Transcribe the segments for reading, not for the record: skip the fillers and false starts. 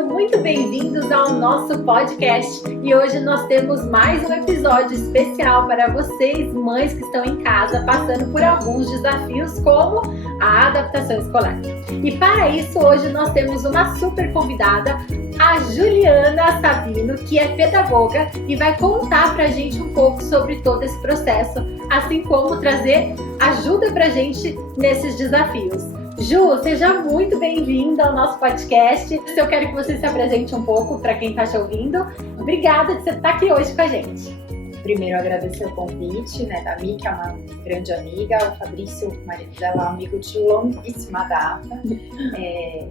Sejam muito bem-vindos ao nosso podcast e hoje nós temos mais um episódio especial para vocês, mães que estão em casa passando por alguns desafios como a adaptação escolar. E para isso hoje nós temos uma super convidada, a Juliana Sabino, que é pedagoga e vai contar para a gente um pouco sobre todo esse processo, assim como trazer ajuda para a gente nesses desafios. Ju, seja muito bem-vinda ao nosso podcast. Eu quero que você se apresente um pouco para quem está te ouvindo. Obrigada de você estar aqui hoje com a gente. Primeiro, agradecer o convite, da Mi, que é uma grande amiga, o Fabrício, o marido dela, amigo de longuíssima data.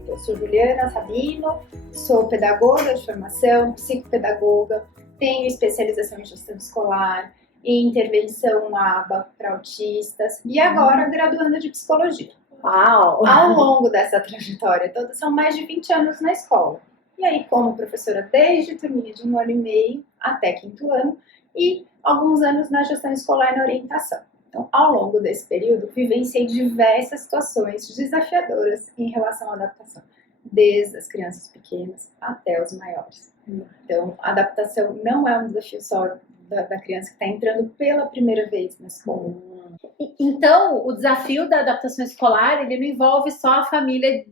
Eu sou Juliana Sabino, sou pedagoga de formação, psicopedagoga, tenho especialização em gestão escolar, em intervenção ABA para autistas e agora graduanda de psicologia. Uau! Ao longo dessa trajetória toda, são mais de 20 anos na escola. E aí, como professora desde turminha de 1 ano e meio até 5º ano, e alguns anos na gestão escolar e na orientação. Então, ao longo desse período, vivenciei diversas situações desafiadoras em relação à adaptação, desde as crianças pequenas até os maiores. Então, a adaptação não é um desafio só da criança que está entrando pela primeira vez na escola. Então, o desafio da adaptação escolar, ele não envolve só a família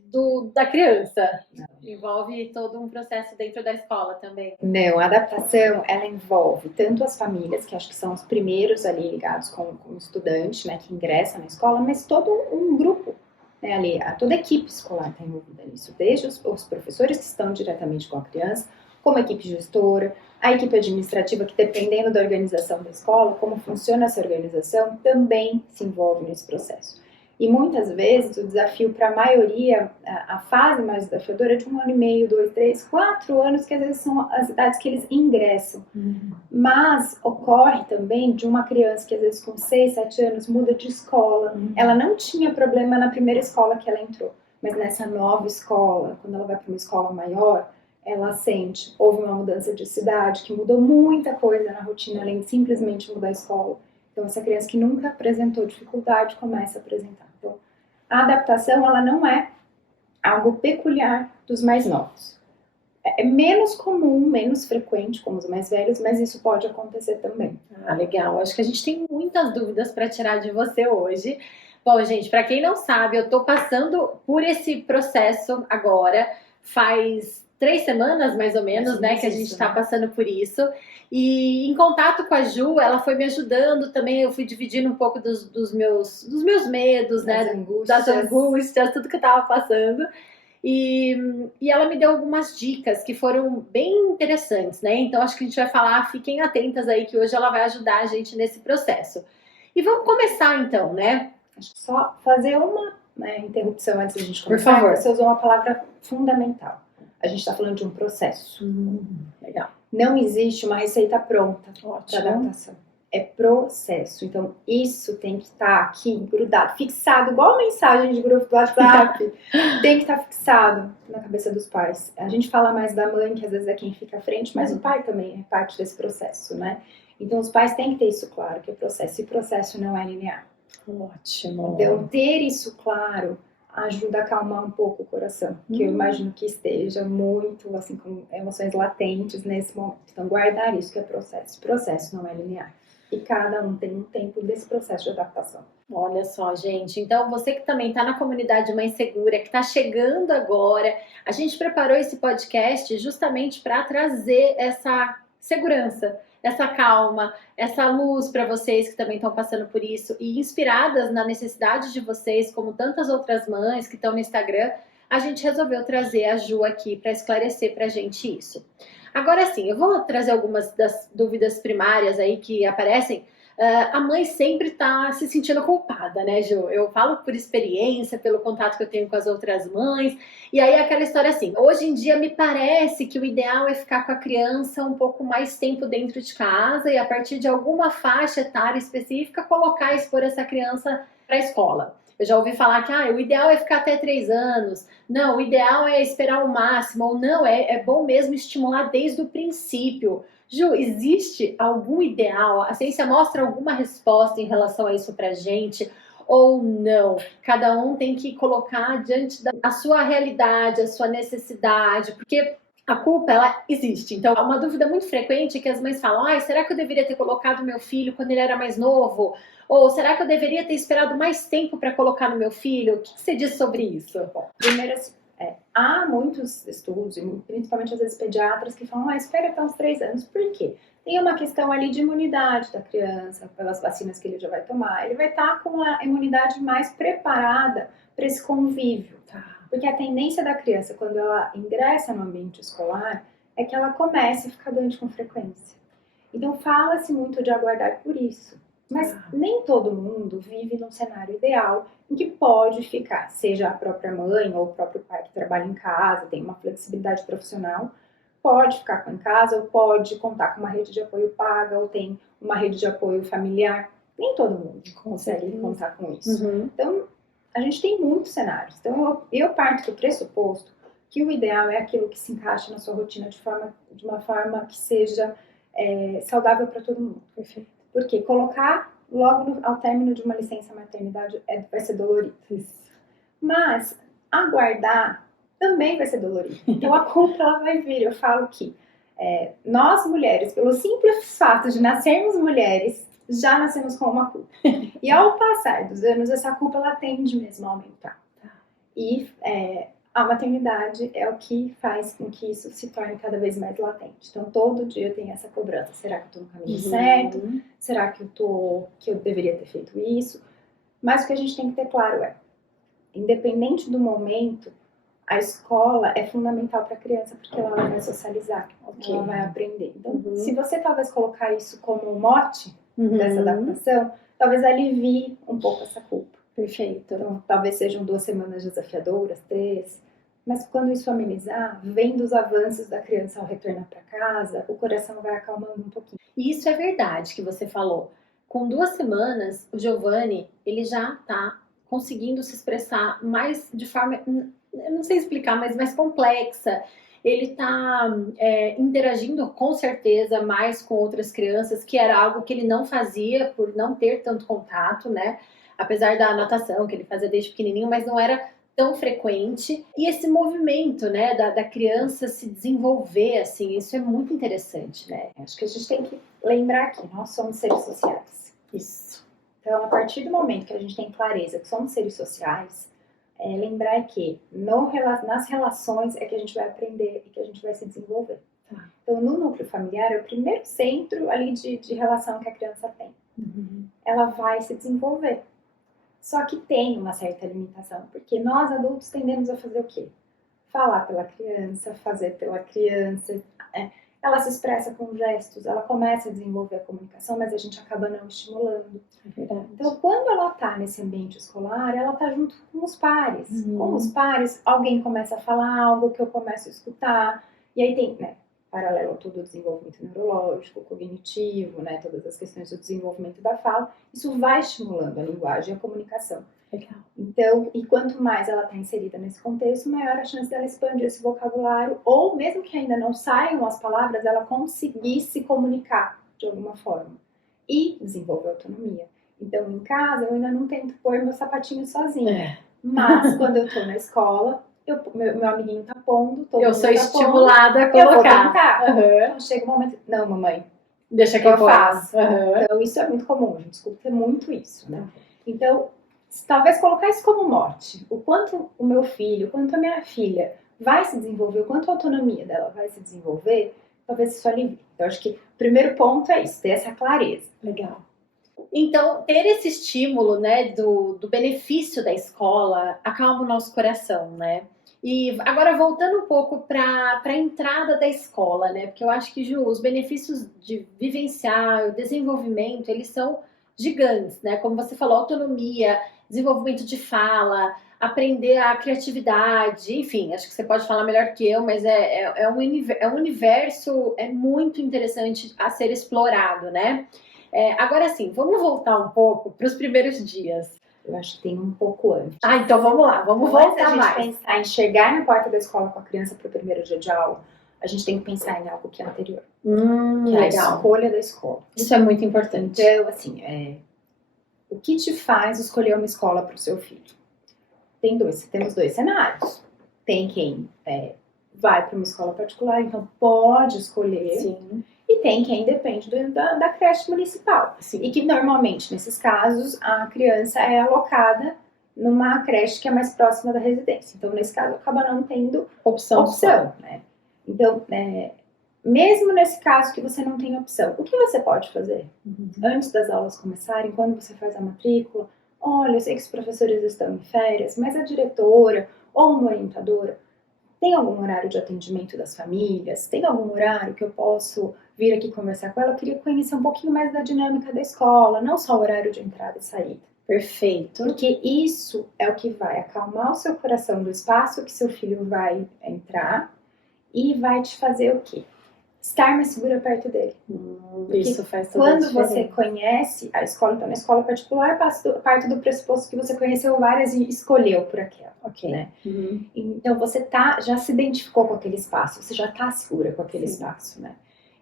da criança, envolve todo um processo dentro da escola também. Não, a adaptação, ela envolve tanto as famílias, que acho que são os primeiros ali ligados com o estudante, que ingressa na escola, mas todo um grupo, ali, toda a equipe escolar está envolvida nisso, desde os professores que estão diretamente com a criança, como a equipe gestora, a equipe administrativa, que dependendo da organização da escola, como funciona essa organização, também se envolve nesse processo. E muitas vezes o desafio para a maioria, a fase mais desafiadora é de 1 ano e meio, 2, 3, 4 anos, que às vezes são as idades que eles ingressam. Mas ocorre também de uma criança que às vezes com 6, 7 anos muda de escola. Ela não tinha problema na primeira escola que ela entrou, mas nessa nova escola, quando ela vai para uma escola maior, ela sente, houve uma mudança de cidade, que mudou muita coisa na rotina, além de simplesmente mudar a escola. Então, essa criança que nunca apresentou dificuldade, começa a apresentar. Então, a adaptação, ela não é algo peculiar dos mais novos. É menos comum, menos frequente, como os mais velhos, mas isso pode acontecer também. Legal. Acho que a gente tem muitas dúvidas para tirar de você hoje. Bom, gente, para quem não sabe, eu estou passando por esse processo agora, faz 3 semanas, mais ou menos, que a gente está passando por isso. E em contato com a Ju, ela foi me ajudando também. Eu fui dividindo um pouco dos meus medos, das angústias, tudo que eu estava passando. E ela me deu algumas dicas que foram bem interessantes, Então, acho que a gente vai falar, fiquem atentas aí, que hoje ela vai ajudar a gente nesse processo. E vamos começar, então, Acho que só fazer uma interrupção antes da gente começar. Por favor. Você usou uma palavra fundamental. A gente está falando de um processo. Legal. Não existe uma receita pronta para adaptação. É processo. Então, isso tem que estar aqui, grudado, fixado, igual a mensagem de grupo do WhatsApp. Tem que estar fixado na cabeça dos pais. A gente fala mais da mãe, que às vezes é quem fica à frente, mas o pai também é parte desse processo, Então, os pais têm que ter isso claro, que é processo. E processo não é linear. Ótimo. Então, ter isso claro ajuda a acalmar um pouco o coração, que eu imagino que esteja muito, assim, com emoções latentes nesse momento. Então, guardar isso que é processo. Processo não é linear. E cada um tem um tempo desse processo de adaptação. Olha só, gente. Então, você que também está na comunidade Mãe Segura, que está chegando agora, a gente preparou esse podcast justamente para trazer essa segurança, essa calma, essa luz para vocês que também estão passando por isso e inspiradas na necessidade de vocês, como tantas outras mães que estão no Instagram, a gente resolveu trazer a Ju aqui para esclarecer para a gente isso. Agora sim, eu vou trazer algumas das dúvidas primárias aí que aparecem. A mãe sempre está se sentindo culpada, Ju? Eu falo por experiência, pelo contato que eu tenho com as outras mães. E aí aquela história assim, hoje em dia me parece que o ideal é ficar com a criança um pouco mais tempo dentro de casa e a partir de alguma faixa etária específica colocar e expor essa criança para a escola. Eu já ouvi falar que o ideal é ficar até 3 anos. Não, o ideal é esperar o máximo. Ou não, é bom mesmo estimular desde o princípio. Ju, existe algum ideal? A ciência mostra alguma resposta em relação a isso pra gente? Ou não? Cada um tem que colocar diante da sua realidade, a sua necessidade. Porque A culpa, ela existe. Então, uma dúvida muito frequente é que as mães falam: será que eu deveria ter colocado meu filho quando ele era mais novo? Ou será que eu deveria ter esperado mais tempo para colocar no meu filho? O que você diz sobre isso? Bom, primeiro, há muitos estudos, principalmente às vezes pediatras, que falam: espera até uns 3 anos. Por quê? Tem uma questão ali de imunidade da criança, pelas vacinas que ele já vai tomar. Ele vai estar com a imunidade mais preparada para esse convívio. Porque a tendência da criança, quando ela ingressa no ambiente escolar, é que ela comece a ficar doente com frequência. Então, fala-se muito de aguardar por isso. Mas nem todo mundo vive num cenário ideal em que pode ficar, seja a própria mãe ou o próprio pai que trabalha em casa, tem uma flexibilidade profissional, pode ficar em casa ou pode contar com uma rede de apoio paga ou tem uma rede de apoio familiar. Nem todo mundo consegue contar com isso. Então, a gente tem muitos cenários. Então, eu parto do pressuposto que o ideal é aquilo que se encaixa na sua rotina de uma forma que seja saudável para todo mundo. Perfeito. Porque colocar logo ao término de uma licença maternidade vai ser dolorido. Isso. Mas aguardar também vai ser dolorido. Então, a culpa ela vai vir. Eu falo que nós mulheres, pelo simples fato de nascermos mulheres, já nascemos com uma culpa. E ao passar dos anos, essa culpa ela tende mesmo a aumentar. E a maternidade é o que faz com que isso se torne cada vez mais latente. Então, todo dia eu tenho essa cobrança. Será que eu estou no caminho certo? Será que eu deveria ter feito isso? Mas o que a gente tem que ter claro independente do momento, a escola é fundamental para a criança porque ela vai socializar, ela vai aprender. Então, se você talvez colocar isso como mote dessa adaptação, talvez alivie um pouco essa culpa. Perfeito. Então, talvez sejam 2 semanas desafiadoras, 3, mas quando isso amenizar, vendo os avanços da criança ao retornar para casa, o coração vai acalmando um pouquinho. E isso é verdade que você falou. Com 2 semanas, o Giovanni, ele já está conseguindo se expressar mais de forma, eu não sei explicar, mas mais complexa. Ele está interagindo com certeza mais com outras crianças, que era algo que ele não fazia por não ter tanto contato, né? Apesar da natação que ele fazia desde pequenininho, mas não era tão frequente. E esse movimento, né, da criança se desenvolver, assim, isso é muito interessante, né? Acho que a gente tem que lembrar que nós somos seres sociais. Isso. Então, a partir do momento que a gente tem clareza que somos seres sociais, lembrar que nas relações é que a gente vai aprender e que a gente vai se desenvolver. Então, no núcleo familiar é o primeiro centro ali de relação que a criança tem. Ela vai se desenvolver. Só que tem uma certa limitação, porque nós adultos tendemos a fazer o quê? Falar pela criança, fazer pela criança. Ela se expressa com gestos, ela começa a desenvolver a comunicação, mas a gente acaba não estimulando. É verdade. Então, quando ela está nesse ambiente escolar, ela está junto com os pares. Com os pares, alguém começa a falar algo que eu começo a escutar. E aí tem, paralelo a todo o desenvolvimento neurológico, cognitivo, todas as questões do desenvolvimento da fala, isso vai estimulando a linguagem e a comunicação. Legal. Então, e quanto mais ela está inserida nesse contexto, maior a chance dela expandir esse vocabulário, ou mesmo que ainda não saiam as palavras, ela conseguir se comunicar de alguma forma e desenvolver autonomia. Então, em casa, eu ainda não tento pôr meu sapatinho sozinha, mas quando eu estou na escola, meu amiguinho tá pondo, eu sou estimulada a colocar. Eu vou tentar. Então, chega um momento, não, mamãe, deixa que eu faço. Então, isso é muito comum, a gente escuta muito isso, né? Então, talvez colocar isso como mote, o quanto o meu filho, o quanto a minha filha vai se desenvolver, o quanto a autonomia dela vai se desenvolver, talvez isso alivie. Então, acho que o primeiro ponto é isso, ter essa clareza. Legal. Então, ter esse estímulo, né, do benefício da escola, acalma o nosso coração, né? E agora, voltando um pouco para a entrada da escola, né? Porque eu acho que, Ju, os benefícios de vivenciar, o desenvolvimento, eles são gigantes, né? Como você falou, autonomia, desenvolvimento de fala, aprender a criatividade, enfim, acho que você pode falar melhor que eu, mas é um universo muito interessante a ser explorado, né? Agora sim, vamos voltar um pouco para os primeiros dias. Eu acho que tem um pouco antes. Então vamos lá, vamos voltar mais. A gente pensar em chegar na porta da escola com a criança para o primeiro dia de aula, a gente tem que pensar em algo que é anterior. Que é legal. A escolha da escola. Isso é muito importante. Então, assim, o que te faz escolher uma escola para o seu filho? Temos 2 cenários. Tem quem vai para uma escola particular, então pode escolher. Sim. E tem quem depende da creche municipal. Sim. E que normalmente, nesses casos, a criança é alocada numa creche que é mais próxima da residência. Então, nesse caso, acaba não tendo opção, né? Então, mesmo nesse caso que você não tem opção, o que você pode fazer? Antes das aulas começarem, quando você faz a matrícula, olha, eu sei que os professores estão em férias, mas a diretora ou uma orientadora tem algum horário de atendimento das famílias? Tem algum horário que eu posso vir aqui conversar com ela? Eu queria conhecer um pouquinho mais da dinâmica da escola, não só o horário de entrada e saída. Perfeito. Porque isso é o que vai acalmar o seu coração do espaço que seu filho vai entrar e vai te fazer o quê? Estar mais segura perto dele. Isso faz toda a quando diferença. você conhece a escola, então na escola particular, parte do pressuposto que você conheceu várias e escolheu por aquela. Ok. Né? Então você já se identificou com aquele espaço, você já está segura com aquele espaço. Né?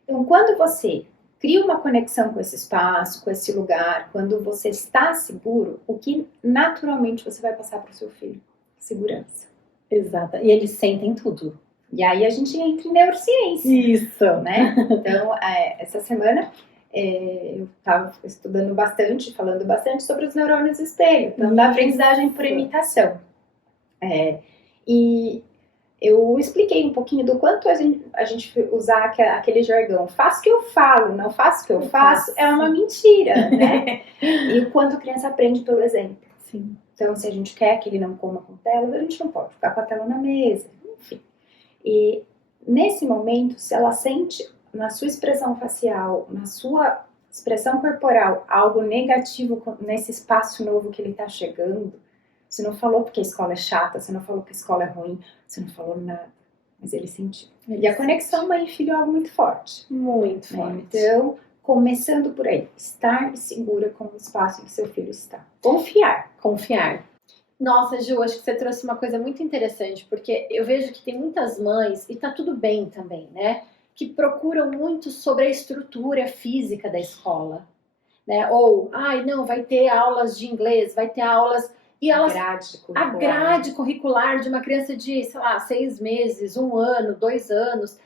Então quando você cria uma conexão com esse espaço, com esse lugar, quando você está seguro, o que naturalmente você vai passar para o seu filho? Segurança. Exato. E eles sentem tudo. E aí a gente entra em neurociência. Isso. Né? Então, essa semana eu estava estudando bastante, falando bastante sobre os neurônios espelho, então da aprendizagem por imitação. E eu expliquei um pouquinho do quanto a gente usar aquele jargão, faço o que eu falo, não faço o que eu faço, é uma mentira, né? E o quanto a criança aprende pelo exemplo. Sim. Então, se a gente quer que ele não coma com telas, a gente não pode ficar com a tela na mesa, enfim. E nesse momento, se ela sente na sua expressão facial, na sua expressão corporal, algo negativo nesse espaço novo que ele está chegando, você não falou porque a escola é chata, você não falou que a escola é ruim, você não falou nada, mas ele sentiu. E a conexão mãe e filho é algo muito forte. Muito forte. Então, começando por aí, estar segura com o espaço em que seu filho está. Confiar. Nossa, Ju, acho que você trouxe uma coisa muito interessante, porque eu vejo que tem muitas mães, e tá tudo bem também, né? Que procuram muito sobre a estrutura física da escola, né? Ou, não, vai ter aulas de inglês, vai ter aulas... E elas, a grade curricular de uma criança de, 6 meses, 1 ano, 2 anos,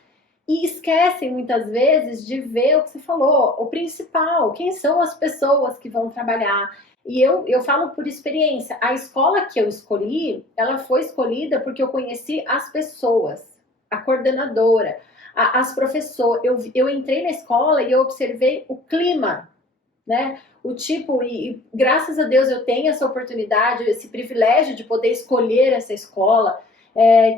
e esquecem muitas vezes de ver o que você falou, o principal, quem são as pessoas que vão trabalhar. E eu falo por experiência, a escola que eu escolhi, ela foi escolhida porque eu conheci as pessoas, a coordenadora, as professoras. Eu entrei na escola e eu observei o clima, né? O tipo, e graças a Deus eu tenho essa oportunidade, esse privilégio de poder escolher essa escola,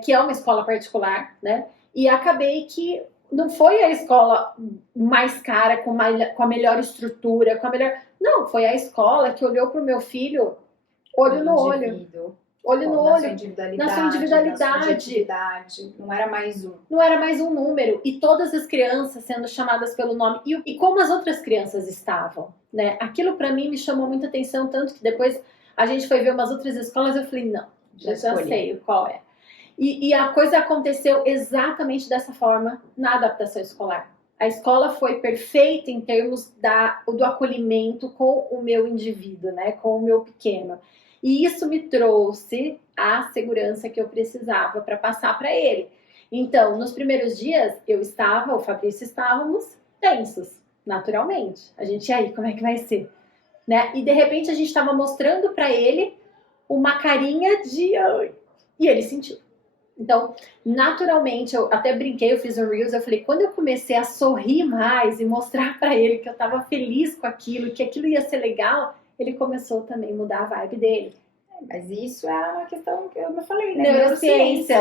que é uma escola particular, né? E acabei que não foi a escola mais cara, com a melhor estrutura, Não, foi a escola que olhou para o meu filho olho no olho. Olho no olho, na sua individualidade. Não era mais um. Não era mais um número. E todas as crianças sendo chamadas pelo nome. E como as outras crianças estavam, né? Aquilo para mim me chamou muita atenção, tanto que depois a gente foi ver umas outras escolas, eu falei, não, já sei qual é. E a coisa aconteceu exatamente dessa forma na adaptação escolar. A escola foi perfeita em termos do acolhimento com o meu indivíduo, né? Com o meu pequeno. E isso me trouxe a segurança que eu precisava para passar para ele. Então, nos primeiros dias, o Fabrício estávamos tensos, naturalmente. A gente, e aí, como é que vai ser? Né? E, de repente, a gente estava mostrando para ele uma carinha de... E ele sentiu. Então, naturalmente, eu até brinquei, eu fiz um Reels, eu falei, quando eu comecei a sorrir mais e mostrar para ele que eu estava feliz com aquilo, que aquilo ia ser legal, ele começou também a mudar a vibe dele. Mas isso é uma questão que eu não falei, né? Neurociência.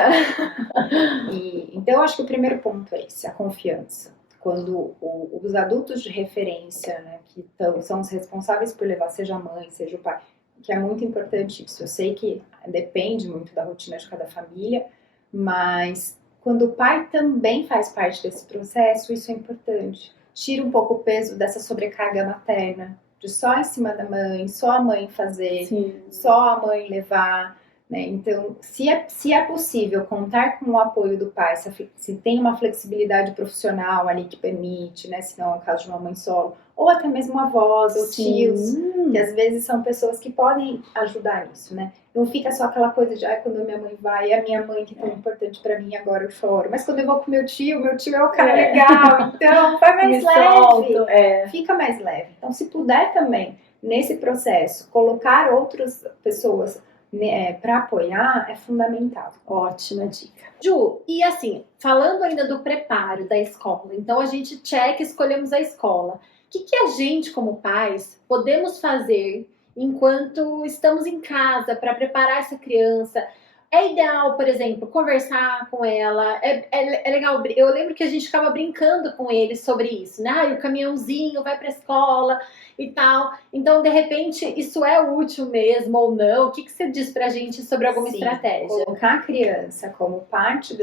Então, eu acho que o primeiro ponto é esse, a confiança. Quando os adultos de referência, né, que são os responsáveis por levar, seja a mãe, seja o pai, que é muito importante isso. Eu sei que depende muito da rotina de cada família, mas quando o pai também faz parte desse processo, isso é importante. Tira um pouco o peso dessa sobrecarga materna, de só em cima da mãe, só a mãe fazer, Sim. só a mãe levar, né? Então, se é possível contar com o apoio do pai, se tem uma flexibilidade profissional ali que permite, né? Se não é o caso de uma mãe solo, ou até mesmo avós ou tios, que às vezes são pessoas que podem ajudar nisso, né? Não fica só aquela coisa de, quando minha mãe vai, é a minha mãe que é tão importante pra mim, agora eu choro. Mas quando eu vou com meu tio é o cara legal, então vai mais leve. Fica mais leve. Então, se puder também, nesse processo, colocar outras pessoas, né, para apoiar, é fundamental. Ótima dica. Ju, e assim, falando ainda do preparo da escola, então a gente escolhemos a escola. O que a gente, como pais, podemos fazer enquanto estamos em casa para preparar essa criança? É ideal, por exemplo, conversar com ela. É legal. Eu lembro que a gente ficava brincando com eles sobre isso, né? O caminhãozinho vai para a escola e tal. Então, de repente, isso é útil mesmo ou não? O que você diz para a gente sobre alguma estratégia? Colocar a criança como parte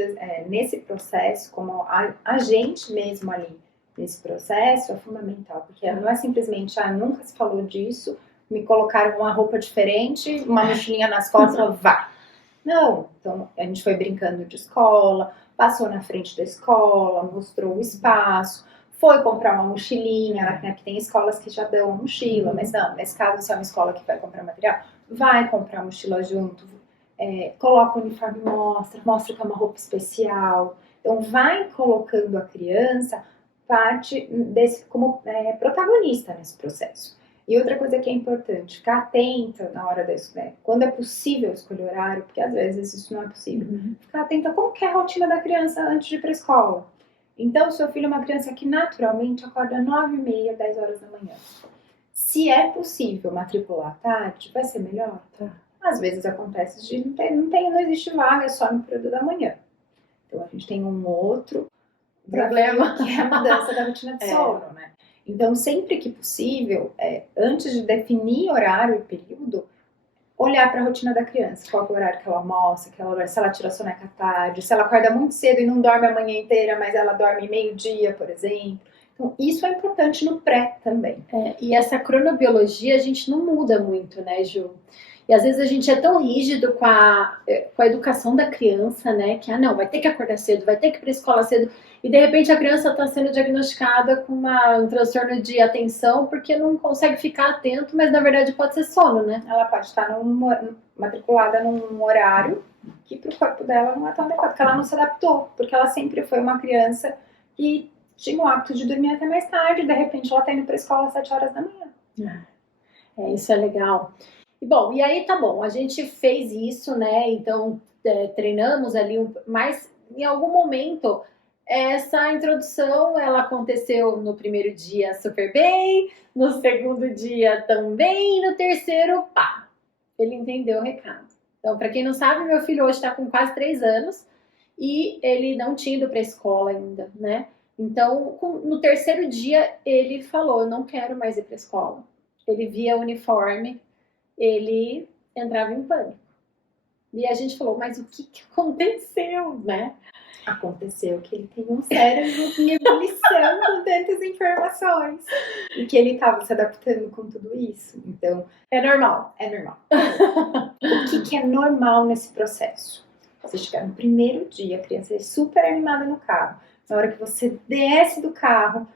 nesse processo, como a gente mesmo ali nesse processo, é fundamental. Porque não é simplesmente, nunca se falou disso, me colocaram uma roupa diferente, uma mochilinha nas costas, vai. Não, então a gente foi brincando de escola, passou na frente da escola, mostrou o espaço, foi comprar uma mochilinha, né, porque tem escolas que já dão mochila, mas não, nesse caso, se é uma escola que vai comprar material, vai comprar mochila junto, coloca o uniforme, mostra que é uma roupa especial. Então vai colocando a criança parte desse como protagonista nesse processo. E outra coisa que é importante, ficar atenta na hora da escolha, quando é possível escolher horário, porque às vezes isso não é possível, ficar atenta como que é a rotina da criança antes de ir para a escola. Então, o seu filho é uma criança que naturalmente acorda 9h30, 10 horas da manhã. Se é possível matricular à tarde, vai ser melhor? Tá. Às vezes acontece de não existe vaga, é só no período da manhã. Então, a gente tem um outro problema, que é a mudança da rotina de sono, né? Então, sempre que possível, antes de definir horário e período, olhar para a rotina da criança. Qual é o horário que ela almoça, se ela tira soneca à tarde, se ela acorda muito cedo e não dorme a manhã inteira, mas ela dorme meio-dia, por exemplo. Então, isso é importante no pré também. E essa cronobiologia a gente não muda muito, né, Ju? E às vezes a gente é tão rígido com a educação da criança, né? Que, não, vai ter que acordar cedo, vai ter que ir para a escola cedo. E de repente a criança está sendo diagnosticada com um transtorno de atenção porque não consegue ficar atento, mas na verdade pode ser sono, né? Ela pode estar matriculada num horário que para o corpo dela não é tão adequado, porque ela não se adaptou, porque ela sempre foi uma criança que tinha o hábito de dormir até mais tarde, e de repente ela está indo para a escola às 7 horas da manhã. Isso é legal. E bom, e aí tá bom, a gente fez isso, né? Então treinamos ali, mas em algum momento essa introdução ela aconteceu no primeiro dia super bem, no segundo dia também, no terceiro, pá, ele entendeu o recado. Então, para quem não sabe, meu filho hoje está com quase 3 anos e ele não tinha ido para a escola ainda, né? Então, no terceiro dia, ele falou, eu não quero mais ir para a escola. Ele via o uniforme, ele entrava em pânico. E a gente falou, mas o que aconteceu, né? Aconteceu que ele tem um cérebro em ebulição com tantas informações. E que ele estava se adaptando com tudo isso. Então, é normal. É normal. O que é normal nesse processo? Você chegar no primeiro dia, a criança é super animada no carro. Na hora que você desce do carro,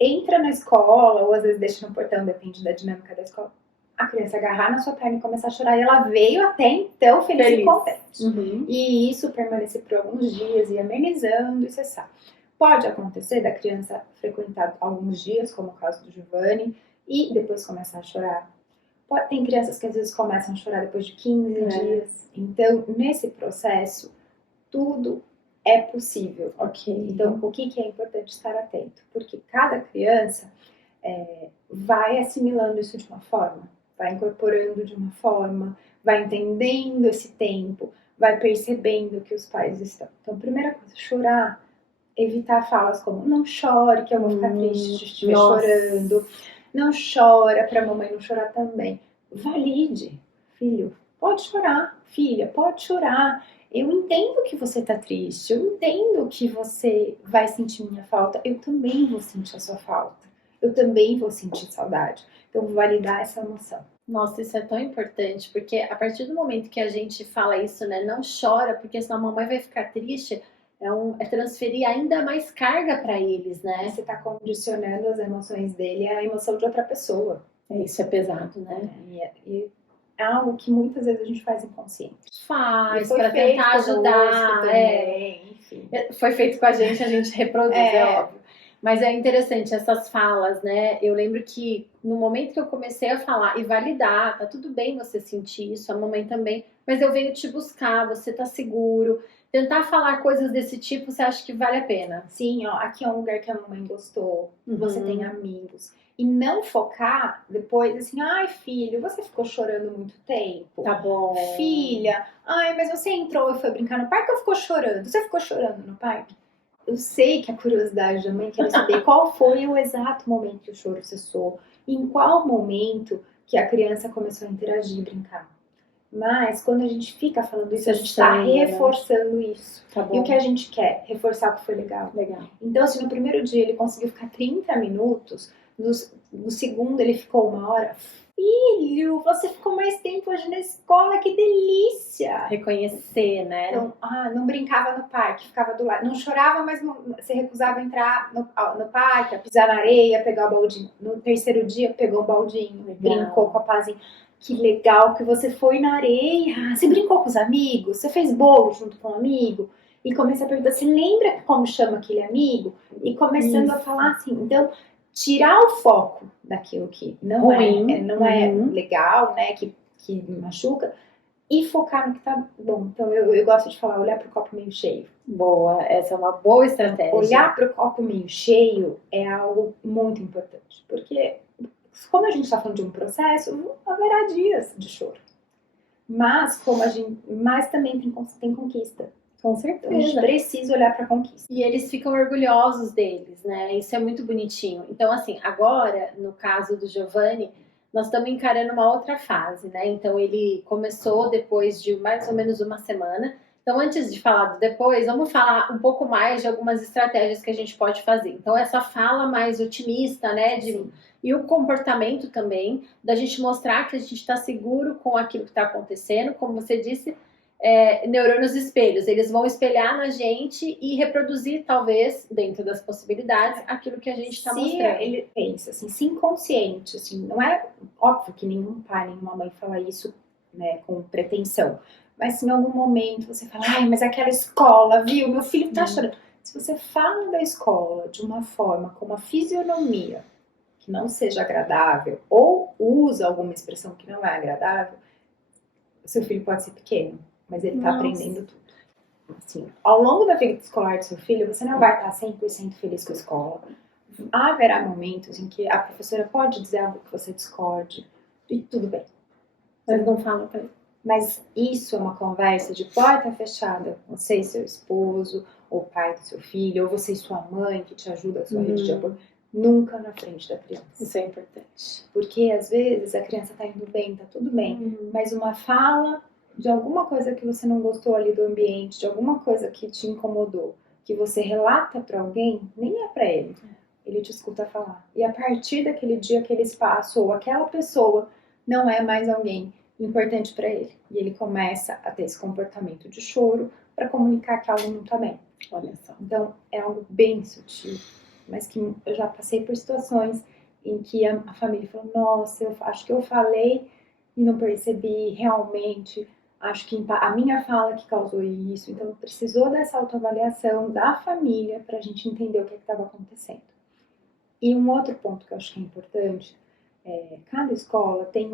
entra na escola, ou às vezes deixa no portão, depende da dinâmica da escola, a criança agarrar na sua perna e começar a chorar. E ela veio até então feliz e contente. E isso permanecer por alguns dias e amenizando e cessar. Pode acontecer da criança frequentar alguns dias, como o caso do Giovanni, e depois começar a chorar. Tem crianças que às vezes começam a chorar depois de 15 dias. Então, nesse processo, tudo é possível. Então, o que é importante estar atento? Porque cada criança vai assimilando isso de uma forma, vai incorporando de uma forma, vai entendendo esse tempo, vai percebendo que os pais estão. Então, primeira coisa, chorar, evitar falas como não chore, que eu vou ficar triste se estiver chorando, não chora, para a mamãe não chorar também. Valide, filho, pode chorar, filha, pode chorar. Eu entendo que você tá triste, eu entendo que você vai sentir minha falta, eu também vou sentir a sua falta, eu também vou sentir saudade. Então, validar essa emoção. Nossa, isso é tão importante, porque a partir do momento que a gente fala isso, né, não chora, porque senão a mamãe vai ficar triste, é transferir ainda mais carga para eles, E né? você está condicionando as emoções dele à emoção de outra pessoa. Isso é pesado, né? E é algo que muitas vezes a gente faz inconsciente. E Faz foi para feito tentar ajudar, também, enfim. Foi feito com a gente reproduz, é óbvio. Mas é interessante essas falas, né? Eu lembro que no momento que eu comecei a falar e validar, tá tudo bem você sentir isso, a mamãe também, mas eu venho te buscar, você tá seguro. Tentar falar coisas desse tipo, você acha que vale a pena? Sim, ó, aqui é um lugar que a mamãe gostou, você Uhum. tem amigos. E não focar depois assim, ai filho, você ficou chorando muito tempo? Tá bom. Filha, ai, mas você entrou e foi brincar no parque ou ficou chorando? Você ficou chorando no parque? Eu sei que a curiosidade da mãe quer saber qual foi o exato momento que o choro cessou, e em qual momento que a criança começou a interagir, brincar. Mas quando a gente fica falando isso, a gente está reforçando isso. Tá bom. E o que a gente quer? Reforçar o que foi legal. Legal. Então, se no primeiro dia ele conseguiu ficar 30 minutos, no segundo ele ficou 1 hora. Filho, você ficou mais tempo hoje na escola, que delícia! Reconhecer, né? Então, não brincava no parque, ficava do lado. Não chorava, mas se recusava a entrar no parque, a pisar na areia, pegar o baldinho. No terceiro dia, pegou o baldinho, Legal. Brincou com a pazinha. Que legal que você foi na areia. Você brincou com os amigos? Você fez bolo junto com um amigo? E comecei a perguntar, você lembra como chama aquele amigo? E começando a falar assim. Então, tirar o foco daquilo que não é legal, né? Que machuca. E focar no que tá bom. Então, eu gosto de falar, olhar pro copo meio cheio. Boa, essa é uma boa estratégia. Olhar pro copo meio cheio é algo muito importante. Porque, como a gente está falando de um processo, haverá dias de choro. Mas, mas também tem conquista. Com certeza. Então, a gente precisa olhar para a conquista. E eles ficam orgulhosos deles, né? Isso é muito bonitinho. Então, assim, agora, no caso do Giovanni, nós estamos encarando uma outra fase, né? Então, ele começou depois de mais ou menos uma semana. Então, antes de falar do depois, vamos falar um pouco mais de algumas estratégias que a gente pode fazer. Então, essa fala mais otimista, né? E o comportamento também, da gente mostrar que a gente está seguro com aquilo que está acontecendo. Como você disse, neurônios espelhos, eles vão espelhar na gente e reproduzir, talvez, dentro das possibilidades, aquilo que a gente está mostrando. Ele pensa assim, se inconsciente, assim, não é óbvio que nenhum pai, nenhuma mãe fala isso, né, com pretensão, mas se em algum momento você fala, ai, mas aquela escola, viu, meu filho tá chorando. Se você fala da escola de uma forma, com uma fisionomia que não seja agradável, ou usa alguma expressão que não é agradável, o seu filho pode ser pequeno, mas ele está aprendendo tudo. Assim, ao longo da vida escolar do seu filho, você não vai estar 100% feliz com a escola. Haverá momentos em que a professora pode dizer algo que você discorde, e tudo bem. Mas não fala pra ele. Mas isso é uma conversa de porta fechada. Você e seu esposo, ou o pai do seu filho, ou você e sua mãe, que te ajuda a sua rede de apoio. Nunca na frente da criança. Isso é importante. Porque às vezes a criança tá indo bem, tá tudo bem, mas uma fala de alguma coisa que você não gostou ali do ambiente, de alguma coisa que te incomodou, que você relata para alguém, nem é para ele. Ele te escuta falar. E a partir daquele dia, aquele espaço ou aquela pessoa não é mais alguém importante para ele. E ele começa a ter esse comportamento de choro para comunicar que algo não tá bem. Olha só. Então é algo bem sutil, mas que eu já passei por situações em que a família falou, nossa, eu acho que eu falei e não percebi realmente, acho que a minha fala que causou isso. Então precisou dessa autoavaliação da família para a gente entender o que estava acontecendo. E um outro ponto que eu acho que é importante, cada escola tem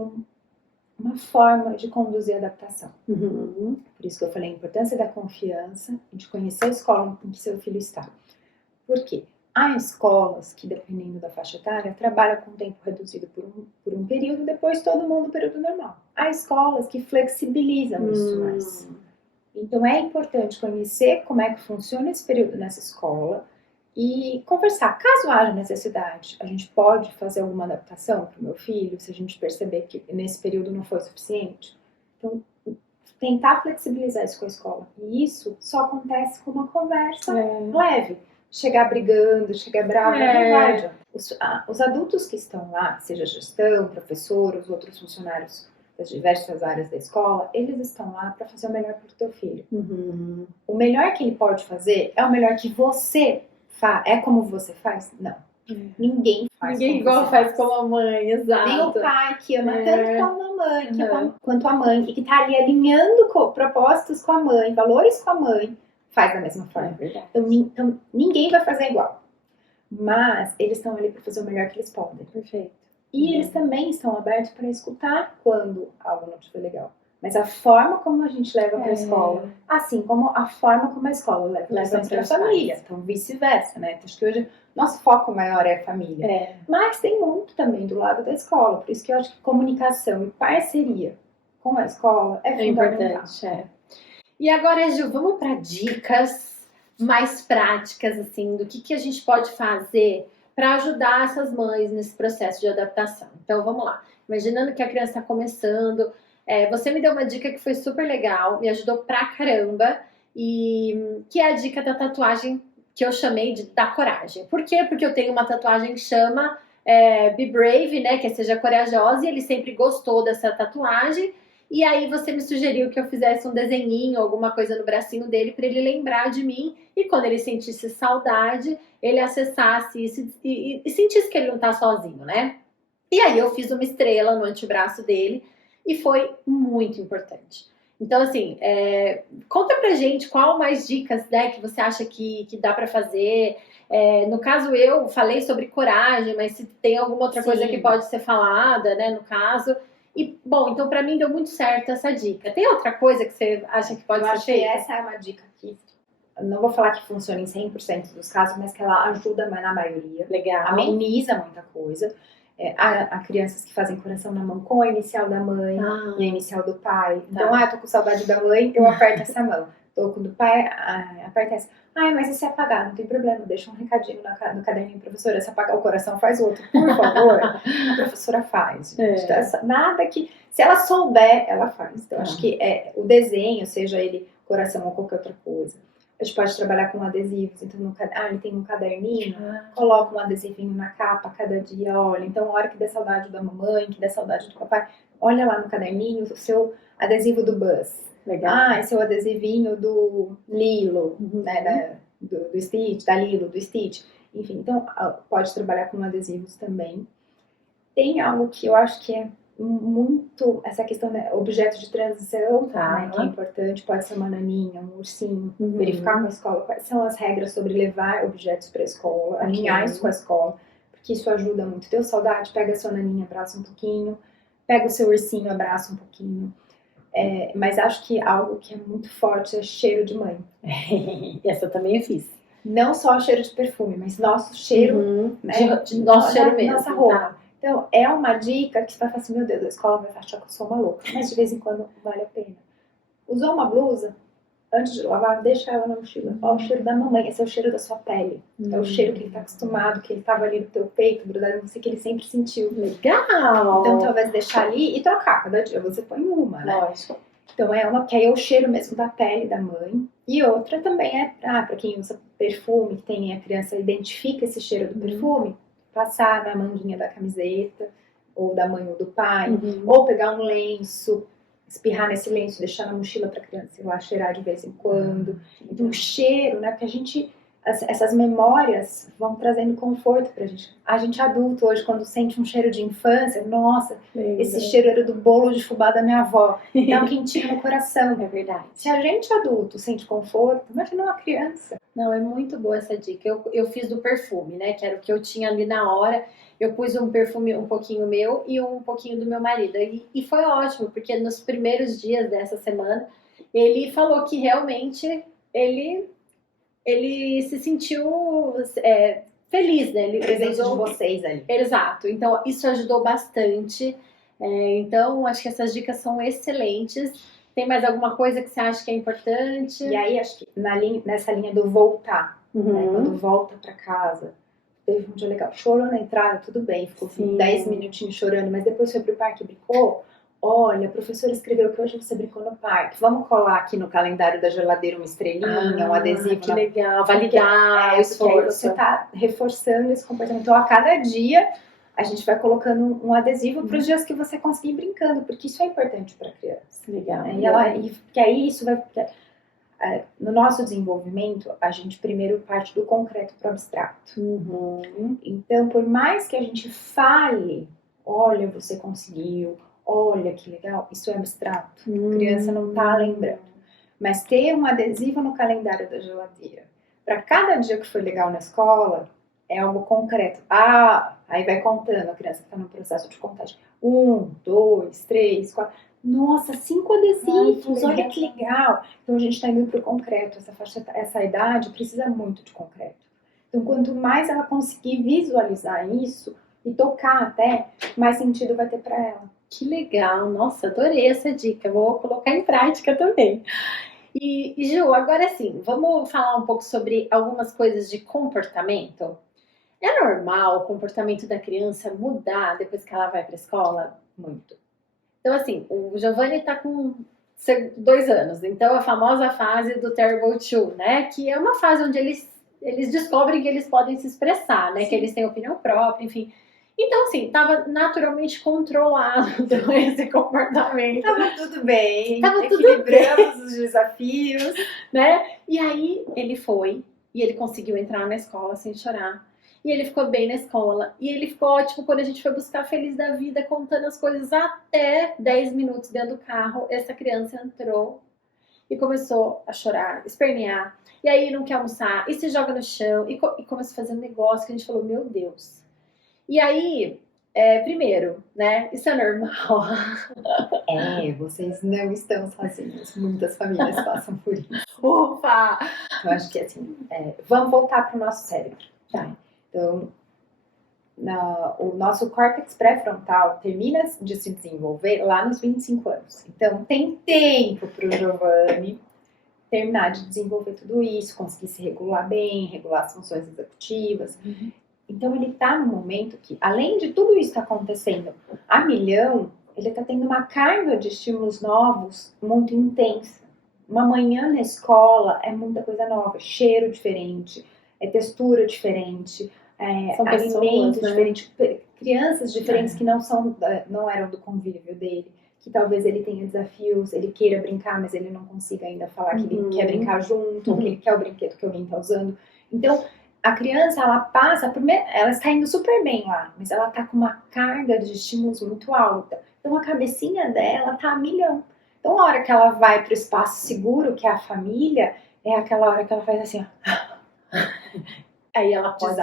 uma forma de conduzir a adaptação. Por isso que eu falei a importância da confiança, de conhecer a escola em que seu filho está. Por quê? Há escolas que, dependendo da faixa etária, trabalham com tempo reduzido por um período, depois todo mundo no período normal. Há escolas que flexibilizam isso mais. Então é importante conhecer como é que funciona esse período nessa escola e conversar. Caso haja necessidade, a gente pode fazer alguma adaptação para o meu filho, se a gente perceber que nesse período não foi suficiente. Então, tentar flexibilizar isso com a escola. E isso só acontece com uma conversa leve. Chegar brigando, chegar bravo, não vai adiantar. Os adultos que estão lá, seja gestão, professor, os outros funcionários das diversas áreas da escola, eles estão lá para fazer o melhor para o teu filho. O melhor que ele pode fazer é o melhor que você faz. É como você faz? Não. Ninguém faz Ninguém como igual você faz como a mãe, exato. Nem o pai que ama tanto como a mãe, quanto a mãe, e que tá ali alinhando propósitos com a mãe, valores com a mãe, faz da mesma forma. Então, ninguém vai fazer igual. Mas eles estão ali para fazer o melhor que eles podem. Perfeito. E eles também estão abertos para escutar quando algo não estiver legal. Mas a forma como a gente leva para a escola, assim como a forma como a escola leva para a família. Então, vice-versa, né? Acho que hoje nosso foco maior é a família. Mas tem muito também do lado da escola. Por isso que eu acho que comunicação e parceria com a escola é fundamental. Importante. E agora, Gil, vamos para dicas mais práticas, assim, do que a gente pode fazer para ajudar essas mães nesse processo de adaptação. Então, vamos lá. Imaginando que a criança está começando, você me deu uma dica que foi super legal, me ajudou pra caramba, e que é a dica da tatuagem que eu chamei da coragem. Por quê? Porque eu tenho uma tatuagem que chama Be Brave, né? Que é seja corajosa, e ele sempre gostou dessa tatuagem. E aí você me sugeriu que eu fizesse um desenhinho, alguma coisa no bracinho dele para ele lembrar de mim. E quando ele sentisse saudade, ele acessasse isso e sentisse que ele não tá sozinho, né? E aí eu fiz uma estrela no antebraço dele e foi muito importante. Então, assim, conta pra gente qual mais dicas, né, que você acha que dá pra fazer. No caso, eu falei sobre coragem, mas se tem alguma outra coisa que pode ser falada, né, no caso. E, bom, então pra mim deu muito certo essa dica. Tem outra coisa que você acha que pode ser feita? Eu acho que essa é uma dica que, não vou falar que funciona em 100% dos casos, mas que ela ajuda na maioria. Legal. Ameniza muita coisa. Há crianças que fazem coração na mão com a inicial da mãe e a inicial do pai. Então, eu tô com saudade da mãe, eu aperto essa mão. Tô com do pai, aperta essa. Mas e se apagar? Não tem problema, deixa um recadinho no caderninho, professora. Se apagar o coração, faz outro, por favor. A professora faz. Nada que... Se ela souber, ela faz. Então, acho que o desenho, seja ele coração ou qualquer outra coisa. A gente pode trabalhar com adesivos. Então, ele tem um caderninho, coloca um adesivinho na capa cada dia, olha. Então, a hora que der saudade da mamãe, que der saudade do papai, olha lá no caderninho o seu adesivo do Buzz. Legal. Esse é o adesivinho do Lilo, né, do Stitch, da Lilo, do Stitch. Enfim, então, pode trabalhar com adesivos também. Tem algo que eu acho que é muito essa questão, né, objeto de transição, né, que é importante, pode ser uma naninha, um ursinho, verificar com a escola quais são as regras sobre levar objetos para a escola, alinhar isso com a escola, porque isso ajuda muito. Deu saudade, pega a sua naninha, abraça um pouquinho, pega o seu ursinho, abraça um pouquinho. Mas acho que algo que é muito forte é cheiro de mãe. Essa também eu fiz. Não só cheiro de perfume, mas nosso cheiro, né, nosso cheiro mesmo, nossa roupa. Então, é uma dica que você vai falar assim, meu Deus, a escola vai achar que eu sou uma louca. Mas de vez em quando vale a pena. Usou uma blusa, antes de lavar, deixa ela na mochila. Ó, o cheiro da mamãe, esse é o cheiro da sua pele. É o cheiro que ele tá acostumado, que ele tava ali no teu peito, grudado em você, que ele sempre sentiu. Legal! Então, talvez deixar ali e trocar. Cada dia você põe uma, né? Lógico. Então, que aí é o cheiro mesmo da pele da mãe. E outra também pra quem usa perfume, que tem a criança identifica esse cheiro do perfume, passar na manguinha da camiseta, ou da mãe ou do pai, ou pegar um lenço, espirrar nesse lenço, deixar na mochila para a criança ir lá cheirar de vez em quando. Então, o cheiro, né? Porque essas memórias vão trazendo conforto pra gente. A gente adulto hoje, quando sente um cheiro de infância, nossa, esse cheiro era do bolo de fubá da minha avó. Dá um quentinho no coração. É verdade. Se a gente adulto sente conforto, imagina uma criança. Não, é muito boa essa dica. Eu fiz do perfume, né? Que era o que eu tinha ali na hora. Eu pus um perfume um pouquinho meu e um pouquinho do meu marido. E foi ótimo, porque nos primeiros dias dessa semana, ele falou que realmente ele se sentiu feliz, né? Ele presente de vocês ali. Exato. Então, isso ajudou bastante. Então, acho que essas dicas são excelentes. Tem mais alguma coisa que você acha que é importante? E aí, acho que nessa linha do voltar, né? Quando volta pra casa, teve um dia legal, chorou na entrada, tudo bem, ficou 10 minutinhos chorando, mas depois foi pro parque e brincou, Olha, a professora escreveu que hoje você brincou no parque. Vamos colar aqui no calendário da geladeira uma estrelinha, um adesivo. Que legal, validar o porque esforço. aí você está reforçando esse comportamento. Então, a cada dia, a gente vai colocando um adesivo para os dias que você conseguir brincando, porque isso é importante para a criança. Legal. Porque aí isso vai... No nosso desenvolvimento, a gente primeiro parte do concreto para o abstrato. Então, por mais que a gente fale, olha, você conseguiu, olha que legal, isso é abstrato. A criança não está lembrando. Mas ter um adesivo no calendário da geladeira, para cada dia que foi legal na escola, é algo concreto. Aí vai contando, a criança está no processo de contagem. 1, 2, 3, 4... Nossa, 5 adesivos, olha que legal. Então a gente está indo para o concreto. Essa idade precisa muito de concreto. Então quanto mais ela conseguir visualizar isso e tocar até, mais sentido vai ter para ela. Que legal, nossa, adorei essa dica, vou colocar em prática também. E Ju, agora sim, vamos falar um pouco sobre algumas coisas de comportamento. É normal o comportamento da criança mudar depois que ela vai para a escola? Muito. Então, assim, o Giovanni está com 2 anos, então a famosa fase do Terrible Two, né? Que é uma fase onde eles descobrem que eles podem se expressar, né? Sim. Que eles têm opinião própria, enfim. Então, assim, estava naturalmente controlado esse comportamento. Tava tudo bem. Tava equilibramos os desafios, né? E aí ele foi e ele conseguiu entrar na escola sem chorar. E ele ficou bem na escola. E ele ficou ótimo quando a gente foi buscar feliz da vida, contando as coisas até 10 minutos dentro do carro. Essa criança entrou e começou a chorar, espernear. E aí não quer almoçar, e se joga no chão, e começou a fazer um negócio que a gente falou, meu Deus. E aí, primeiro, né, isso é normal. Vocês não estão sozinhos. Muitas famílias passam por isso. Ufa! Eu acho que assim, vamos voltar para o nosso cérebro. Tá. Então, o nosso córtex pré-frontal termina de se desenvolver lá nos 25 anos. Então, tem tempo para o Giovanni terminar de desenvolver tudo isso, conseguir se regular bem, regular as funções executivas. Então, ele está no momento que, além de tudo isso estar acontecendo a milhão, ele está tendo uma carga de estímulos novos muito intensa. Uma manhã na escola é muita coisa nova, cheiro diferente, textura diferente, alimentos diferentes, crianças diferentes que não eram do convívio dele, que talvez ele tenha desafios, ele queira brincar, mas ele não consiga ainda falar que ele quer brincar junto, que ele quer o brinquedo que alguém está usando. Então, a criança, ela está indo super bem lá, mas ela está com uma carga de estímulos muito alta. Então, a cabecinha dela está a milhão. Então, a hora que ela vai para o espaço seguro, que é a família, é aquela hora que ela faz assim, ó. Aí ela pode se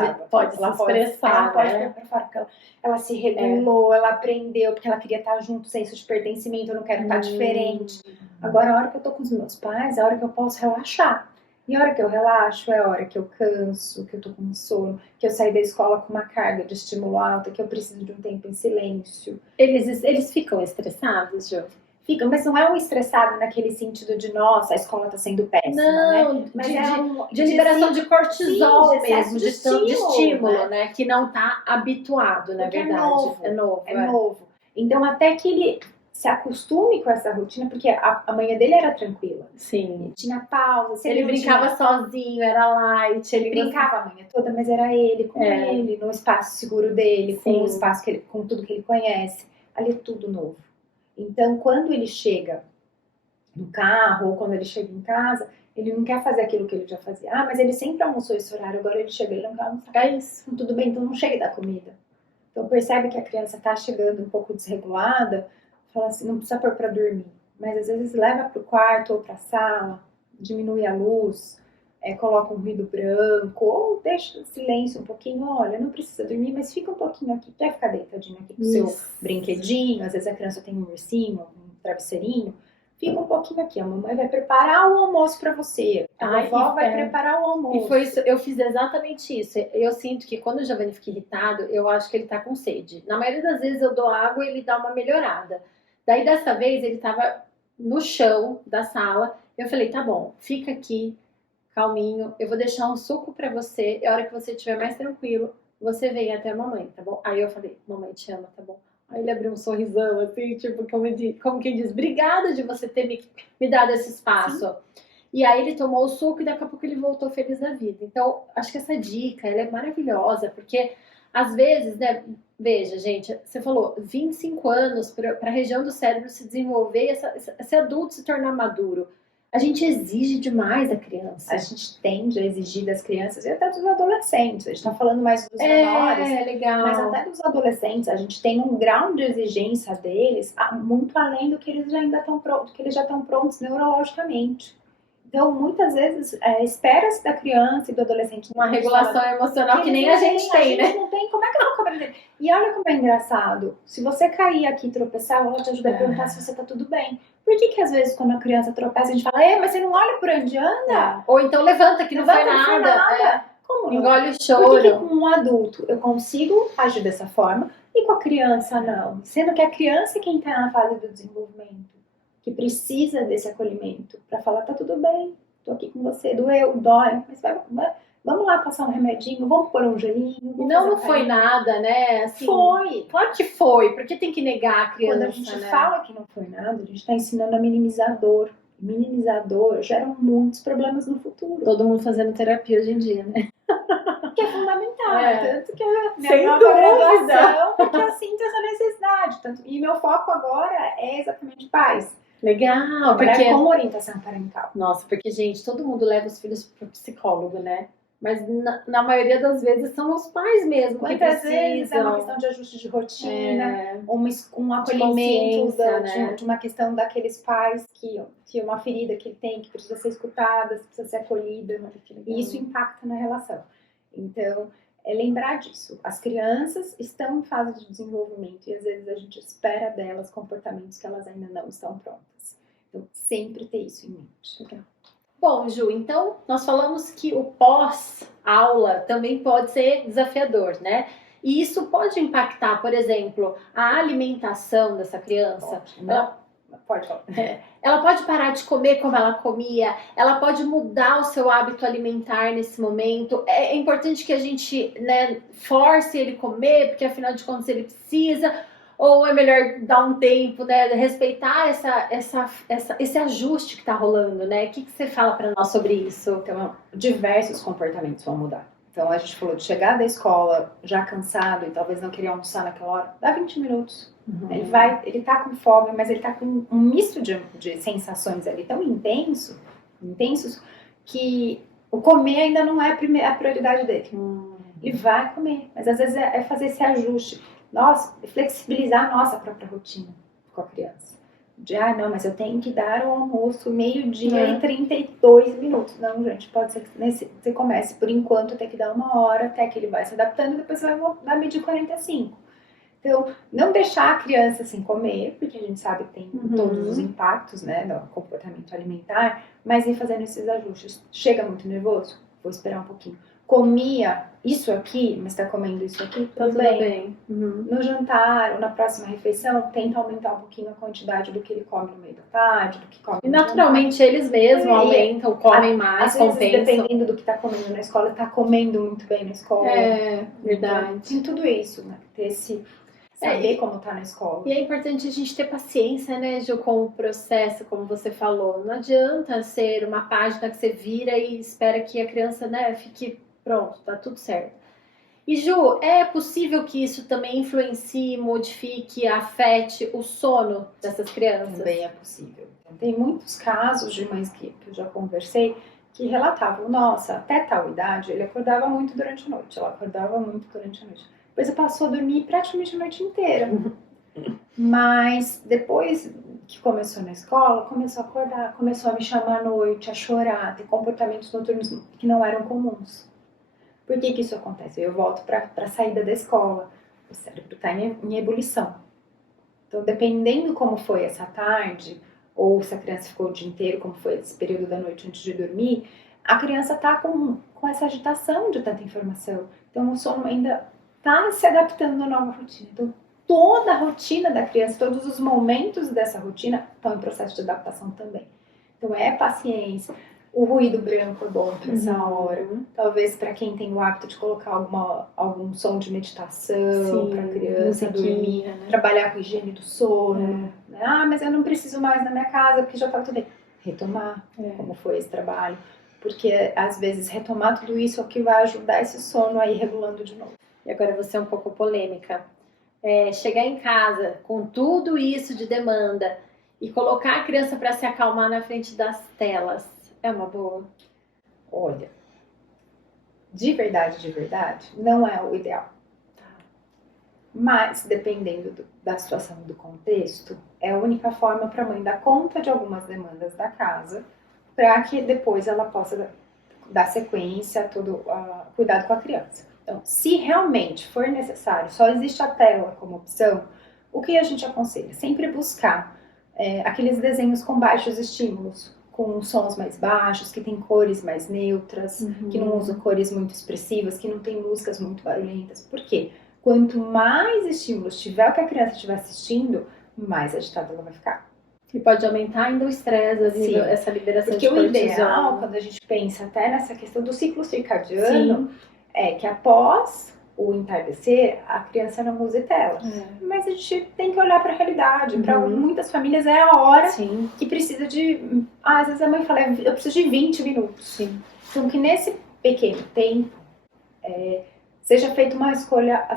expressar, pode ficar pra fora, porque ela se regulou, ela aprendeu, porque ela queria estar junto, senso de pertencimento, eu não quero estar diferente. Agora, a hora que eu tô com os meus pais, é a hora que eu posso relaxar. E a hora que eu relaxo é a hora que eu canso, que eu tô com sono, que eu saí da escola com uma carga de estímulo alta, que eu preciso de um tempo em silêncio. Eles ficam estressados, Jô? Ficam, mas não é um estressado naquele sentido de, nossa, a escola tá sendo péssima, não, né? Mas de liberação de cortisol mesmo, de estímulo, né? Que não tá habituado, na verdade. É novo. Então, até que ele se acostume com essa rotina, porque a manhã dele era tranquila. Sim. Ele tinha pausa. Ele brincava sozinho, era light. Ele brincava a manhã toda, mas era ele, com ele, no espaço seguro dele, com o espaço com tudo que ele conhece. Ali é tudo novo. Então, quando ele chega no carro, ou quando ele chega em casa, ele não quer fazer aquilo que ele já fazia. Mas ele sempre almoçou esse horário, agora ele chega, ele não quer almoçar. É isso. Tudo bem, então não chega e dá comida. Então, percebe que a criança está chegando um pouco desregulada, fala assim, não precisa pôr para dormir. Mas, às vezes, leva para o quarto ou para a sala, diminui a luz, coloca um ruído branco, ou deixa silêncio um pouquinho, olha, não precisa dormir, mas fica um pouquinho aqui, quer ficar deitadinho aqui com o seu brinquedinho, às vezes a criança tem um ursinho, um travesseirinho, fica um pouquinho aqui, a mamãe vai preparar o almoço para você, a vovó vai preparar o almoço. E foi isso, eu fiz exatamente isso, eu sinto que quando o Giovanni fica irritado, eu acho que ele tá com sede. Na maioria das vezes eu dou água e ele dá uma melhorada. Daí dessa vez ele tava no chão da sala, eu falei, tá bom, fica aqui, calminho, eu vou deixar um suco pra você, e a hora que você estiver mais tranquilo, você vem até a mamãe, tá bom? Aí eu falei, mamãe te ama, tá bom? Aí ele abriu um sorrisão, assim, tipo, como quem diz, obrigada de você ter me dado esse espaço. Sim. E aí ele tomou o suco e daqui a pouco ele voltou feliz da vida. Então, acho que essa dica, ela é maravilhosa, porque às vezes, né, veja, gente, você falou 25 anos para a região do cérebro se desenvolver e esse adulto se tornar maduro. A gente exige demais da criança. A gente tende a exigir das crianças e até dos adolescentes. A gente está falando mais dos menores, legal. Mas até dos adolescentes, a gente tem um grau de exigência deles muito além do que eles já ainda estão prontos, que eles já estão prontos neurologicamente. Então, muitas vezes, espera-se da criança e do adolescente uma regulação emocional que nem a gente tem, né? A gente não tem, como é que eu vou cobrar dele? E olha como é engraçado, se você cair aqui e tropeçar, eu vou te ajudar a perguntar se você tá tudo bem. Por que às vezes quando a criança tropeça, a gente fala, mas você não olha por onde anda? Ou então levanta que não foi nada. Como engole o choro. Por que com um adulto eu consigo agir dessa forma e com a criança não? Sendo que a criança é quem tá na fase do desenvolvimento, que precisa desse acolhimento para falar, tá tudo bem, tô aqui com você, doeu, dói, mas vamos lá passar um remedinho, vamos pôr um gelinho. Não foi nada, né? Assim, foi. Claro que foi, porque tem que negar a criança, quando a gente fala que não foi nada, a gente tá ensinando a minimizar dor. Minimizador geram muitos problemas no futuro. Todo mundo fazendo terapia hoje em dia, né? Que é fundamental, tanto que sem dúvida, porque eu sinto essa necessidade. E meu foco agora é exatamente paz. Legal, porque com orientação parental. Nossa, porque, gente, todo mundo leva os filhos pro psicólogo, né? Mas na maioria das vezes são os pais mesmo que precisam. Muitas vezes é uma questão de ajuste de rotina, um acolhimento de uma questão daqueles pais que uma ferida que ele tem, que precisa ser escutada, precisa ser acolhida, e isso impacta na relação. Então, é lembrar disso. As crianças estão em fase de desenvolvimento e às vezes a gente espera delas comportamentos que elas ainda não estão prontas. Então, sempre ter isso em mente. Legal. Bom, Ju, então nós falamos que o pós-aula também pode ser desafiador, né? E isso pode impactar, por exemplo, a alimentação dessa criança. Pode falar. Ela pode parar de comer como ela comia, ela pode mudar o seu hábito alimentar nesse momento. É importante que a gente, né, force ele comer, porque afinal de contas ele precisa. Ou é melhor dar um tempo, né? Respeitar esse ajuste que está rolando, né? O que você fala para nós sobre isso? Então, diversos comportamentos vão mudar. Então, a gente falou de chegar da escola já cansado e talvez não querer almoçar naquela hora. Dá 20 minutos. Uhum. Ele tá com fome, mas ele tá com um misto de sensações ali tão intensos, que o comer ainda não é a prioridade dele. Ele vai comer, mas às vezes é fazer esse ajuste. Flexibilizar a nossa própria rotina com a criança. Não, mas eu tenho que dar o almoço meio-dia e 32 minutos. Não, gente, pode ser que você comece por enquanto, até que dar 1 hora, até que ele vai se adaptando, e depois você vai dar medir 45. Então, não deixar a criança sem comer, porque a gente sabe que tem todos os impactos, né, do comportamento alimentar, mas ir fazendo esses ajustes. Chega muito nervoso? Vou esperar um pouquinho. Comia isso aqui, mas está comendo isso aqui, tudo bem. No jantar ou na próxima refeição, tenta aumentar um pouquinho a quantidade do que ele come no meio da tarde, do que come e naturalmente eles mesmos aumentam, comem mais, às vezes, dependendo do que está comendo na escola, está comendo muito bem na escola. Verdade. Então, tem tudo isso, né? Ter saber como tá na escola. E é importante a gente ter paciência, né, Ju, com o processo, como você falou. Não adianta ser uma página que você vira e espera que a criança, né, fique pronto, tá tudo certo. E Ju, é possível que isso também influencie, modifique, afete o sono dessas crianças? Também é possível. Então, tem muitos casos de mães que eu já conversei que relatavam, nossa, até tal idade ele acordava muito durante a noite, ela acordava muito durante a noite. Depois passou a dormir praticamente a noite inteira. Mas depois que começou na escola, começou a acordar, começou a me chamar à noite, a chorar, ter comportamentos noturnos que não eram comuns. Por que isso acontece? Eu volto para a saída da escola, o cérebro está em ebulição. Então, dependendo como foi essa tarde, ou se a criança ficou o dia inteiro, como foi esse período da noite antes de dormir, a criança está com essa agitação de tanta informação. Então, o sono ainda está se adaptando à nova rotina. Então, toda a rotina da criança, todos os momentos dessa rotina estão em processo de adaptação também. Então, é paciência. O ruído branco é bom para essa hora. Talvez para quem tem o hábito de colocar algum som de meditação para criança dormir, né? Trabalhar com higiene do sono. Né? Mas eu não preciso mais na minha casa porque já tá tudo bem. Retomar como foi esse trabalho. Porque às vezes retomar tudo isso é o que vai ajudar esse sono a ir regulando de novo. E agora você é um pouco polêmica. Chegar em casa com tudo isso de demanda e colocar a criança para se acalmar na frente das telas, é uma boa? Olha, de verdade, não é o ideal. Mas, dependendo da situação, do contexto, é a única forma para a mãe dar conta de algumas demandas da casa, para que depois ela possa dar sequência a todo cuidado com a criança. Então, se realmente for necessário, só existe a tela como opção, o que a gente aconselha? Sempre buscar aqueles desenhos com baixos estímulos, com sons mais baixos, que tem cores mais neutras, que não usam cores muito expressivas, que não tem músicas muito barulhentas. Por quê? Quanto mais estímulos tiver o que a criança estiver assistindo, mais agitada ela vai ficar. E pode aumentar ainda o estresse, essa liberação porque de cortisol. Porque o ideal, quando a gente pensa até nessa questão do ciclo circadiano, é que após o entardecer, a criança não use tela. Mas a gente tem que olhar para a realidade. Para muitas famílias é a hora que precisa de... às vezes a mãe fala, eu preciso de 20 minutos. Então, que nesse pequeno tempo, seja feita uma escolha